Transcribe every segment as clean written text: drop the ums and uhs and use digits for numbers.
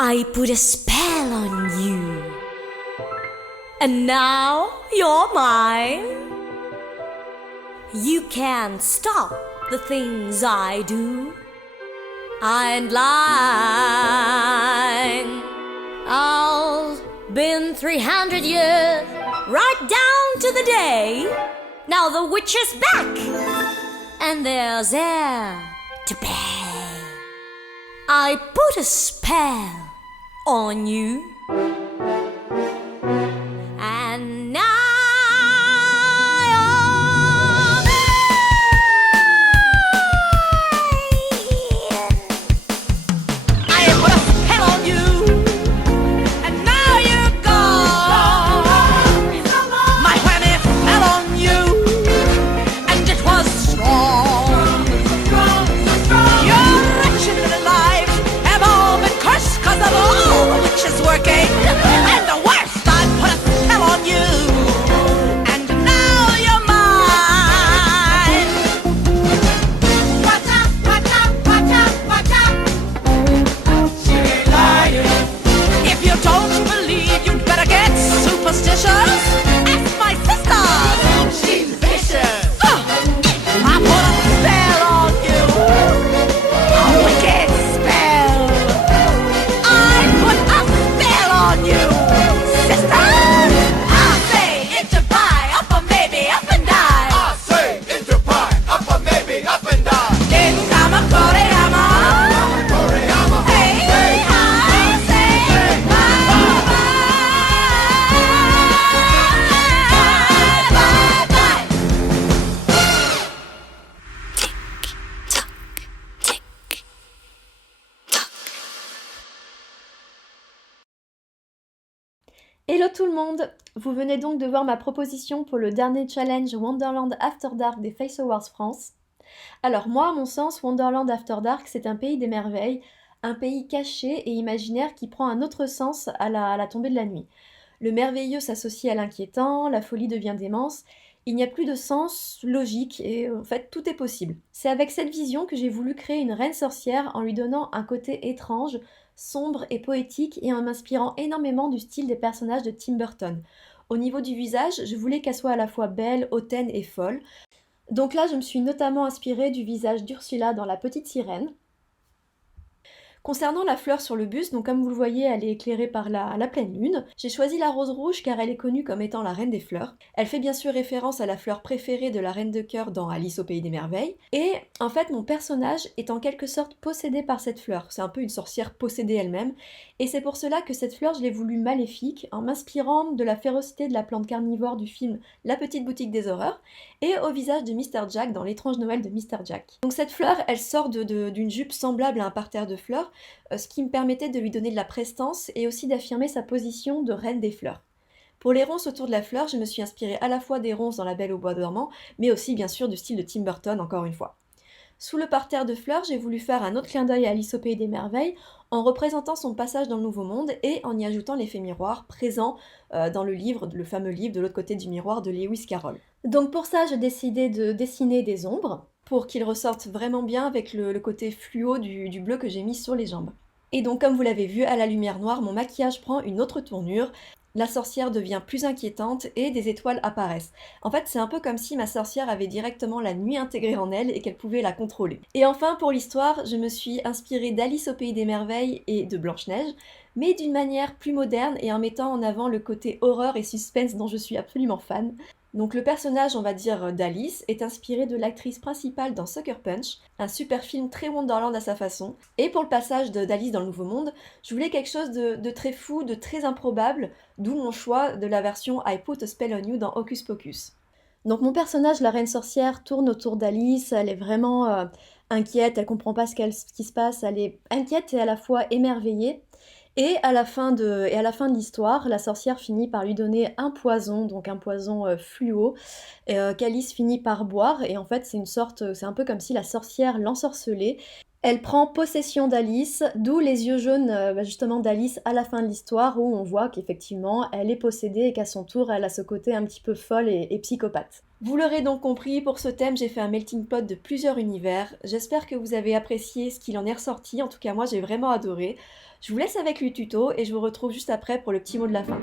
I put a spell on you, and now you're mine. You can't stop the things I do. I ain't lying. I've been 300 years, right down to the day. Now the witch is back, and there's air to pay. I put a spell on you, and now I put a spell on you, and now you're gone. My whammy fell on you, and it was strong. Your wretched little lives have all been cursed 'cause of all the witches working. And the worst, I put a spell on you, and now you're mine. Watch out, watch out, watch out, watch out. She's lying. If you don't believe, you'd better get superstitious. Ask my sister. She's vicious. I put a spell on you, a wicked spell. I put a spell on you, sister. I say into pie, up or maybe up and die. I say into pie, up or maybe up and down. It's I'm a Koreyama. Koreyama. Hey, I say bye, bye, bye, Hello tout le monde! Vous venez donc de voir ma proposition pour le dernier challenge Wonderland After Dark des Face Awards France. Alors moi, à mon sens, Wonderland After Dark, c'est un pays des merveilles, un pays caché et imaginaire qui prend un autre sens à la tombée de la nuit. Le merveilleux s'associe à l'inquiétant, la folie devient démence, il n'y a plus de sens logique et en fait tout est possible. C'est avec cette vision que j'ai voulu créer une reine sorcière en lui donnant un côté étrange, sombre et poétique et en m'inspirant énormément du style des personnages de Tim Burton. Au niveau du visage, je voulais qu'elle soit à la fois belle, hautaine et folle. Donc là, je me suis notamment inspirée du visage d'Ursula dans La Petite Sirène. Concernant la fleur sur le buste, donc comme vous le voyez, elle est éclairée par la pleine lune. J'ai choisi la rose rouge car elle est connue comme étant la reine des fleurs. Elle fait bien sûr référence à la fleur préférée de la reine de cœur dans Alice au pays des merveilles. Et en fait, mon personnage est en quelque sorte possédé par cette fleur. C'est un peu une sorcière possédée elle-même. Et c'est pour cela que cette fleur, je l'ai voulue maléfique, en m'inspirant de la férocité de la plante carnivore du film La Petite Boutique des Horreurs, et au visage de Mr. Jack dans L'étrange Noël de Mr. Jack. Donc cette fleur, elle sort d'une jupe semblable à un parterre de fleurs, ce qui me permettait de lui donner de la prestance et aussi d'affirmer sa position de reine des fleurs. Pour les ronces autour de la fleur, je me suis inspirée à la fois des ronces dans La Belle au bois dormant, mais aussi bien sûr du style de Tim Burton encore une fois. Sous le parterre de fleurs, j'ai voulu faire un autre clin d'œil à Alice au pays des merveilles en représentant son passage dans le Nouveau Monde et en y ajoutant l'effet miroir présent dans le fameux livre de l'autre côté du miroir de Lewis Carroll. Donc pour ça, j'ai décidé de dessiner des ombres pour qu'ils ressortent vraiment bien avec le côté fluo du bleu que j'ai mis sur les jambes. Et donc comme vous l'avez vu, à la lumière noire, mon maquillage prend une autre tournure. La sorcière devient plus inquiétante et des étoiles apparaissent. En fait, c'est un peu comme si ma sorcière avait directement la nuit intégrée en elle et qu'elle pouvait la contrôler. Et enfin, pour l'histoire, je me suis inspirée d'Alice au pays des merveilles et de Blanche-Neige, mais d'une manière plus moderne et en mettant en avant le côté horreur et suspense dont je suis absolument fan. Donc le personnage, on va dire, d'Alice est inspiré de l'actrice principale dans Sucker Punch, un super film très Wonderland à sa façon. Et pour le passage d'Alice dans le Nouveau Monde, je voulais quelque chose de très fou, de très improbable, d'où mon choix de la version I Put a Spell on You dans Hocus Pocus. Donc mon personnage, la reine sorcière, tourne autour d'Alice, elle est vraiment inquiète, elle comprend pas ce qui se passe, elle est inquiète et à la fois émerveillée. Et à la fin de l'histoire, la sorcière finit par lui donner un poison, donc un poison fluo, qu'Alice finit par boire. Et en fait, c'est un peu comme si la sorcière l'ensorcelait. Elle prend possession d'Alice, d'où les yeux jaunes justement d'Alice à la fin de l'histoire où on voit qu'effectivement elle est possédée et qu'à son tour elle a ce côté un petit peu folle et psychopathe. Vous l'aurez donc compris, pour ce thème j'ai fait un melting pot de plusieurs univers. J'espère que vous avez apprécié ce qu'il en est ressorti, en tout cas moi j'ai vraiment adoré. Je vous laisse avec le tuto et je vous retrouve juste après pour le petit mot de la fin.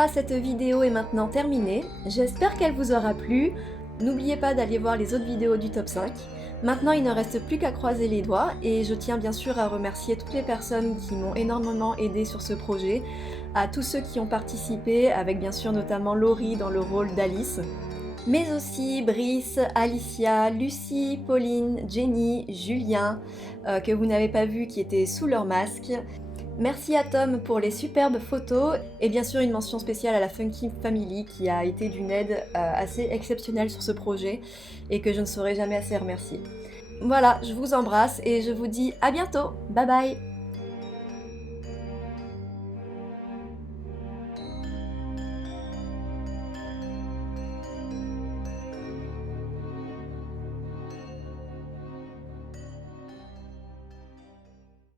Voilà, cette vidéo est maintenant terminée. J'espère qu'elle vous aura plu. N'oubliez pas d'aller voir les autres vidéos du top 5. Maintenant, il ne reste plus qu'à croiser les doigts et je tiens bien sûr à remercier toutes les personnes qui m'ont énormément aidé sur ce projet, à tous ceux qui ont participé, avec bien sûr notamment Laurie dans le rôle d'Alice, mais aussi Brice, Alicia, Lucie, Pauline, Jenny, Julien, que vous n'avez pas vu qui étaient sous leur masque. Merci à Tom pour les superbes photos et bien sûr une mention spéciale à la Funky Family qui a été d'une aide assez exceptionnelle sur ce projet et que je ne saurais jamais assez remercier. Voilà, je vous embrasse et je vous dis à bientôt. Bye bye.